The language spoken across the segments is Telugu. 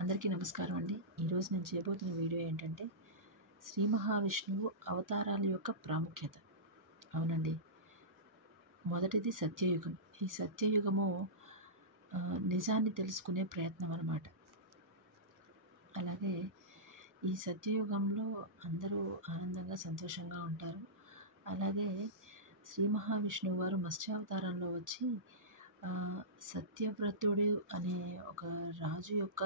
అందరికీ నమస్కారం అండి. ఈరోజు నేను చేయబోతున్న వీడియో ఏంటంటే శ్రీ మహావిష్ణువు అవతారాల యొక్క ప్రాముఖ్యత. అవునండి, మొదటిది సత్యయుగం. ఈ సత్యయుగము నిజాన్ని తెలుసుకునే ప్రయత్నం అన్నమాట. అలాగే ఈ సత్యయుగంలో అందరూ ఆనందంగా సంతోషంగా ఉంటారు. అలాగే శ్రీ మహావిష్ణువు వారు మత్స్యావతారంలో వచ్చి సత్యవ్రతుడు అనే ఒక రాజు యొక్క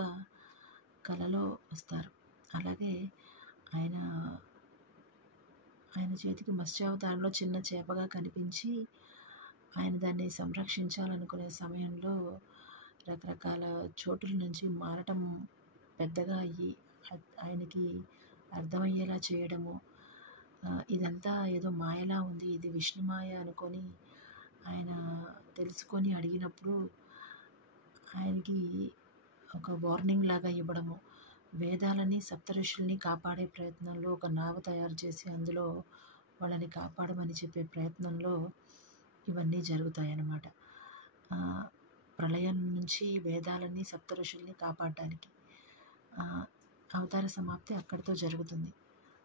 కలలో వస్తారు. అలాగే ఆయన చేతికి మత్స్యావతారంలో చిన్న చేపగా కనిపించి ఆయన దాన్ని సంరక్షించాలనుకునే సమయంలో రకరకాల చోటుల నుంచి మారటం పెద్దగా అయ్యి ఆయనకి అర్థమయ్యేలా చేయడము, ఇదంతా ఏదో మాయలా ఉంది, ఇది విష్ణుమాయ అనుకొని ఆయన తెలుసుకొని అడిగినప్పుడు ఆయనకి ఒక వార్నింగ్ లాగా ఇవ్వడము, వేదాలని సప్తఋషుల్ని కాపాడే ప్రయత్నంలో ఒక నావ తయారు చేసి అందులో వాళ్ళని కాపాడమని చెప్పే ప్రయత్నంలో ఇవన్నీ జరుగుతాయన్నమాట. ప్రళయం నుంచి వేదాలని సప్తఋషుల్ని కాపాడడానికి అవతార సమాప్తి అక్కడితో జరుగుతుంది.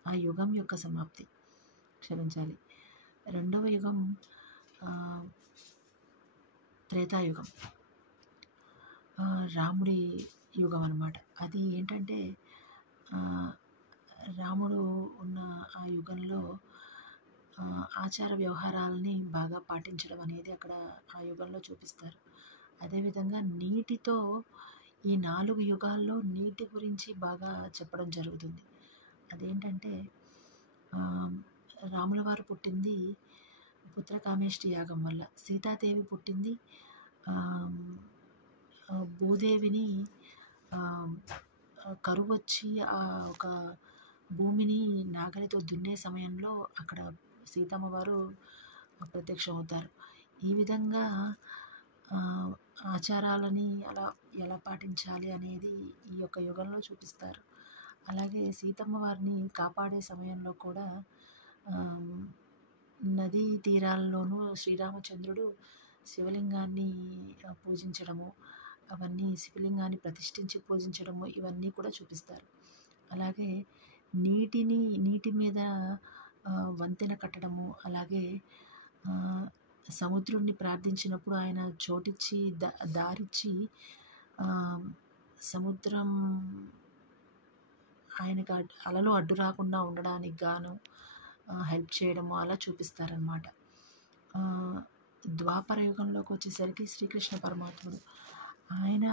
ఆ యుగం యొక్క సమాప్తి, క్షమించాలి. రెండవ యుగం త్రేతాయుగం, రాముడి యుగం అన్నమాట. అది ఏంటంటే రాముడు ఉన్న ఆ యుగంలో ఆచార వ్యవహారాలని బాగా పాటించడం అనేది అక్కడ ఆ యుగంలో చూపిస్తారు. అదేవిధంగా నీటితో ఈ 4 యుగాల్లో నీటి గురించి బాగా చెప్పడం జరుగుతుంది. అదేంటంటే రాముల వారు పుట్టింది పుత్రకామేష్టి యాగం వల్ల, సీతాదేవి పుట్టింది భూదేవిని కరువు వచ్చి ఒక భూమిని నాగలితో దున్నే సమయంలో అక్కడ సీతమ్మ వారు ప్రత్యక్షం అవుతారు. ఈ విధంగా ఆచారాలని ఎలా పాటించాలి అనేది ఈ యొక్క యుగంలో చూపిస్తారు. అలాగే సీతమ్మ వారిని కాపాడే సమయంలో కూడా నదీ తీరాల్లోనూ శ్రీరామచంద్రుడు శివలింగాన్ని పూజించడము, అవన్నీ శివలింగాన్ని ప్రతిష్ఠించి పూజించడము, ఇవన్నీ కూడా చూపిస్తారు. అలాగే నీటి మీద వంతెన కట్టడము, అలాగే సముద్రుడిని ప్రార్థించినప్పుడు ఆయన చోటిచ్చి దారిచ్చి సముద్రం ఆయనకు అలలు అడ్డు రాకుండా ఉండడానికి గాను హెల్ప్ చేయడము, అలా చూపిస్తారనమాట. ద్వాపర యుగంలోకి వచ్చేసరికి శ్రీకృష్ణ పరమాత్ముడు ఆయన